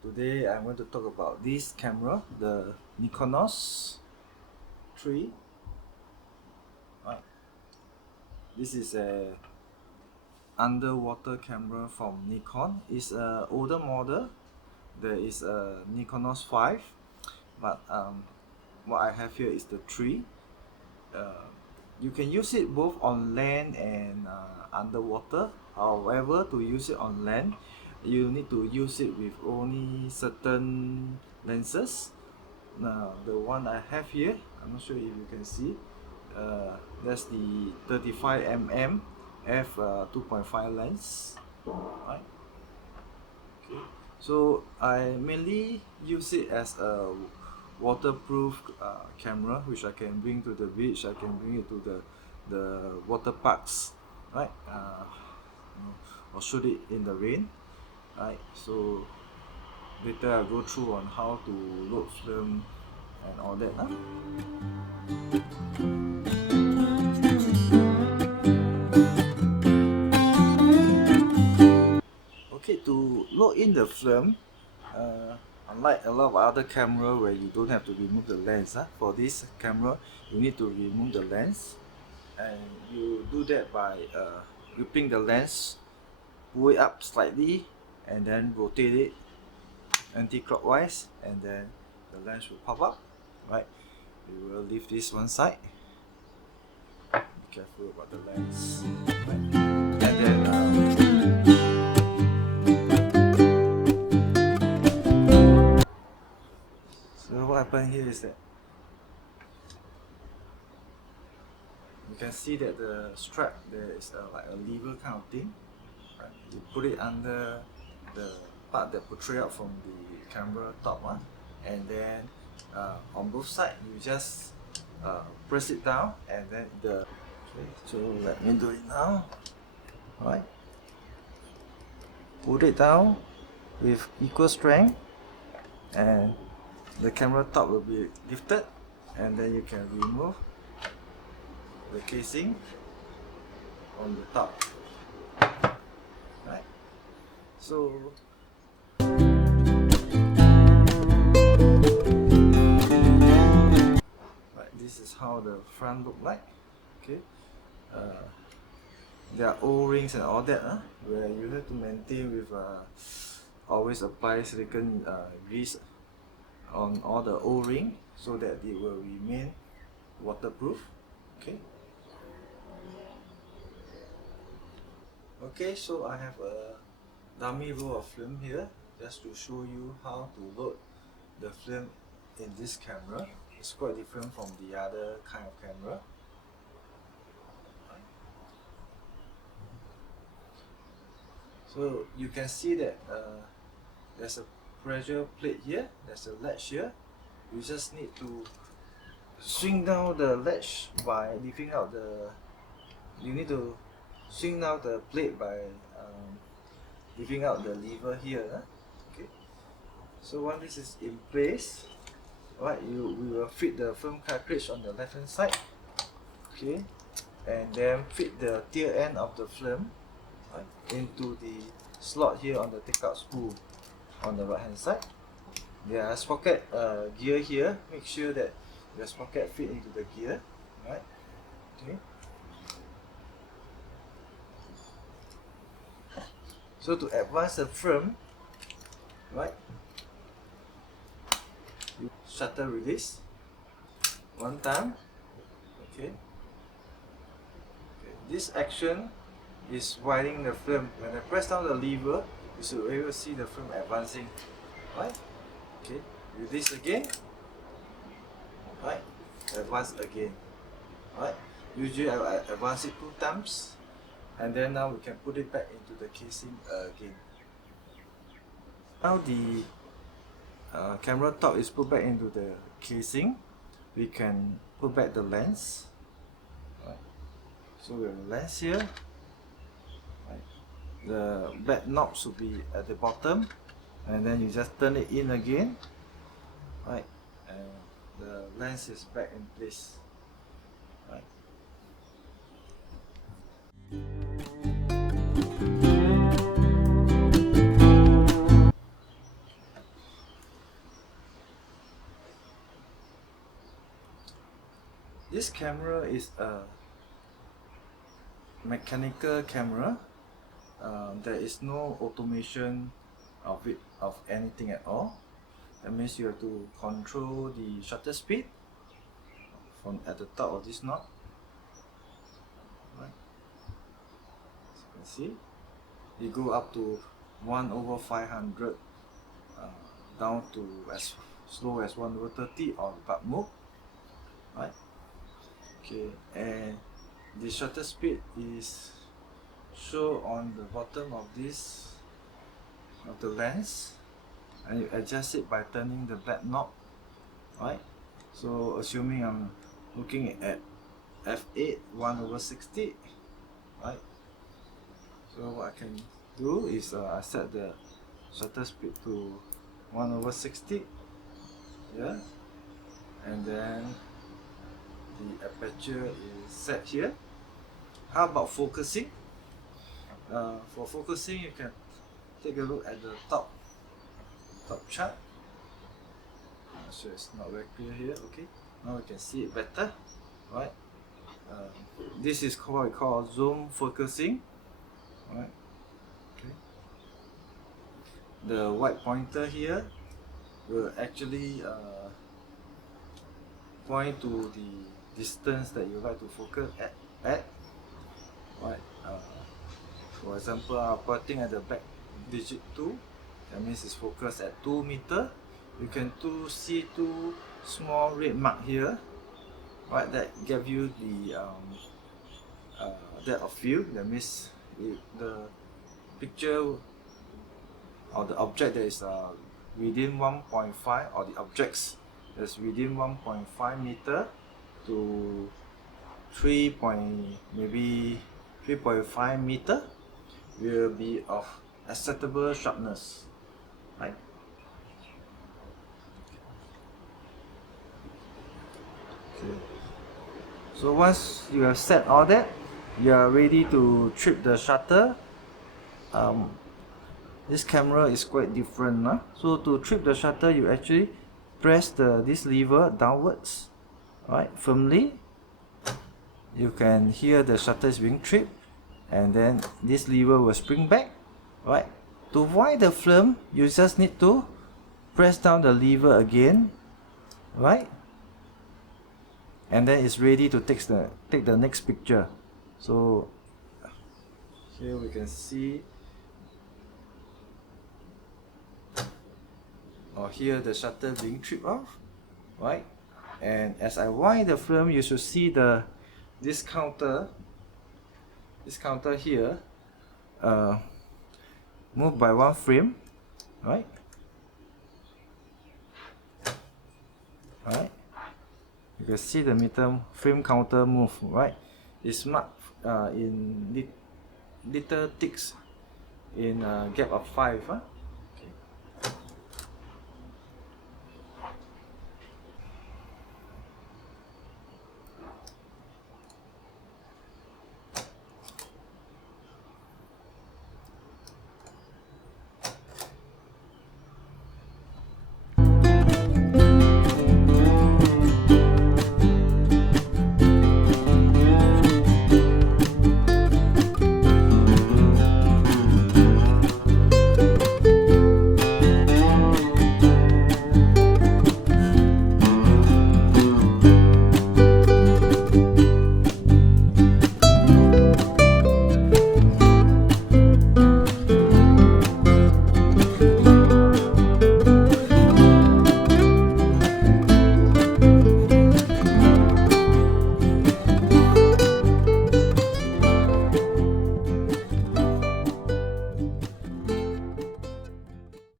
Today I'm going to talk about this camera, the Nikonos III. This is a underwater camera from Nikon. It's an older model. There is a Nikonos 5, but what I have here is the 3. You can use it both on land and underwater. However, to use it on land, you need to use it with only certain lenses. Now, the one I have here, I'm not sure if you can see, that's the 35mm f 2.5 lens. Right? Okay. So I mainly use it as a waterproof camera, which I can bring to the beach. I can bring it to the water parks, right? Or shoot it in the rain, right? So later I'll go through on how to load film and all that. Okay, to load in the film, unlike a lot of other camera where you don't have to remove the lens, for this camera you need to remove the lens, and you do that by gripping the lens, pull it up slightly and then rotate it anti-clockwise, and then the lens will pop up. Right, we will leave this one side. Be careful about the lens. Right. And then so what happened here is that you can see that the strap there is like a lever kind of thing. Right? You put it under the part that protrude out from the camera top one, and then on both sides you just press it down, and then so let me do it now. Right, put it down with equal strength, and the camera top will be lifted, and then you can remove the casing on the top. Right, so this is how the front look like. Okay, there are O-rings and all that, where you have to maintain with always apply silicone grease on all the O-ring so that it will remain waterproof. Okay, so I have a dummy roll of film here just to show you how to load the film in this camera. It's quite different from the other kind of camera. So you can see that there's a pressure plate here, there's a latch here. You just need to swing down the latch by lifting out you need to swing down the plate by lifting out the lever here. Okay. So once this is in place, right, we will fit the film cartridge on the left hand side. Okay, and then fit the tail end of the film into the slot here on the takeout spool on the right hand side. There are sprocket gear here. Make sure that the sprocket fit into the gear. Right. Okay. So to advance the film, right, you shutter release one time. Okay. This action is widening the film. When I press down the lever, you should be able to see the film advancing. Right? Okay. Release again. Right? Advance again. Right? Usually I advance it 2 times, and then now we can put it back into the casing again. Now the camera top is put back into the casing. We can put back the lens. Right. So we have a lens here. Right. The back knob should be at the bottom, and then you just turn it in again. Right. And the lens is back in place. Right. This camera is a mechanical camera. There is no automation of anything at all. That means you have to control the shutter speed from at the top of this knob. Right. As you can see, you go up to 1/500, down to as slow as 1/30 on bulb mode. Right. Okay, and the shutter speed is shown on the bottom of this of the lens, and you adjust it by turning the black knob. Right. So assuming I'm looking at f8 1/60, right? So what I can do is I set the shutter speed to 1/60, yeah, and then the aperture is set here. How about focusing? For focusing, you can take a look at the top chart. So it's not very clear here. Okay, now we can see it better, right? This is what we call zoom focusing, right? Okay. The white pointer here will actually point to the distance that you like to focus at. Right. For example, I'm pointing at the back digit 2. That means it's focused at 2 meter. You can see two small red mark here, right? That give you the depth of field. That means the picture or the object that is within 1.5, or the objects that's within 1.5 meter to 3.5 meter will be of acceptable sharpness, right? Okay. So once you have set all that, you are ready to trip the shutter. This camera is quite different, huh? So to trip the shutter, you actually press this lever downwards, right, firmly. You can hear the shutter is being tripped, and then this lever will spring back, right? To avoid the film, you just need to press down the lever again, right? And then it's ready to take the next picture. So here we can see, or hear the shutter being tripped off, right? And as I wind the film, you should see this counter here move by one frame, right? Right. You can see the frame counter move, right? It's marked in little ticks in a gap of 5.